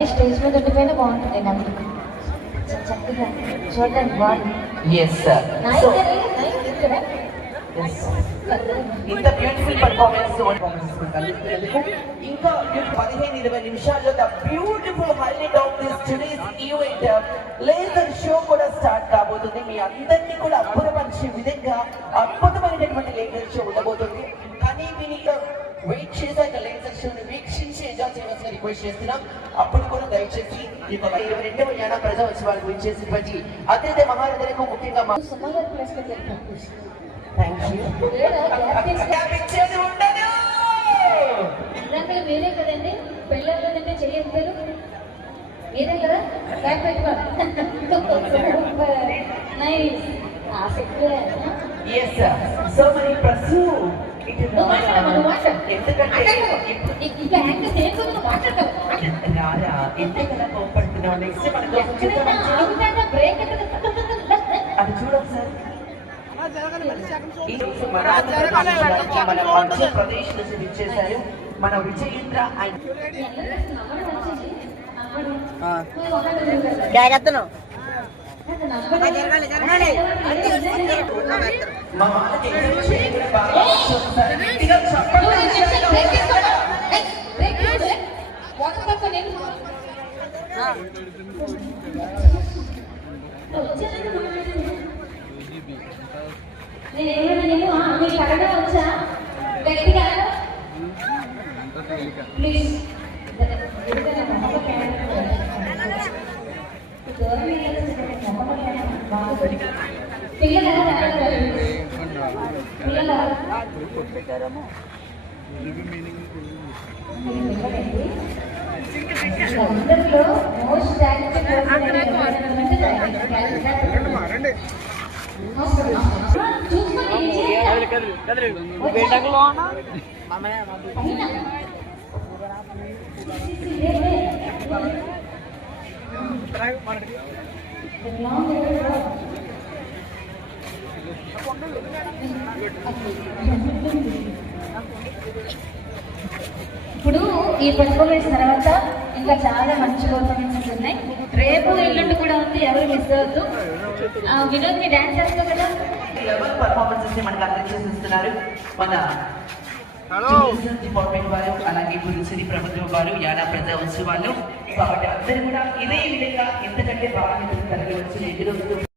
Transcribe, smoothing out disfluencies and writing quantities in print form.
Stage మీద ఉండిపోయినా బాగుంటుంది నాకు చక్కగా చూడడానికి బాగుంది. ఇంత బ్యూటిఫుల్ పర్ఫార్మెన్స్ ఇంకా 15-20 నిమిషాల్లో the beautiful highlight of this today's event laser show కూడా స్టార్ట్ కాబోతుంది. మీ అందరినీ కూడా అద్భుతపరిచే విధంగా అద్భుతమైనటువంటి లేజర్ షో ఉండబోతుంది. కానీ మీరు వెయిట్ చేశాక లేజర్ షోని వీక్షించి ఎంజాయ్ చేయవలసిన రిక్వెస్ట్ చేస్తున్నాం. అప్పుడు కూడా దయచేసి ఈ 22వ యానా ప్రజోత్సవాల గురించి చేసినటువంటి అతిథి మహారథులకు ముఖ్యంగా మీరే కదండి పెళ్ళంటే చెయ్యరు మీరే కదా అది చూడండి సార్. ప్రదేశ్ నుంచి విచ్చేశారు మన విజయేంద్ర మీకు అడగడం వచ్చా గట్టిగా ప్లీజ్ అందరిలో మోస్ట్ ఇప్పుడు ఈ పర్ఫార్మెన్స్ తర్వాత ఇంకా చాలా మంచి పర్ఫార్మెన్సెస్ ఉన్నాయి. రేపు ఎల్లుండి కూడా ఉంది, ఎవరు మిస్ అవ్వద్దు. వినోద్ మీ డాన్స్ చేస్తావు కదా, పర్ఫార్మెన్సెస్ మనకు అందజేస్తున్నారు మన డిపార్ట్మెంట్ వారు, అలాగే పురుషుని ప్రభుత్వం వారు, యానా ప్రజా ఉత్సవాలు. కాబట్టి అందరూ కూడా ఇదే విధంగా ఇంతకంటే బాగా తరలి వచ్చి ఎదురవుతూ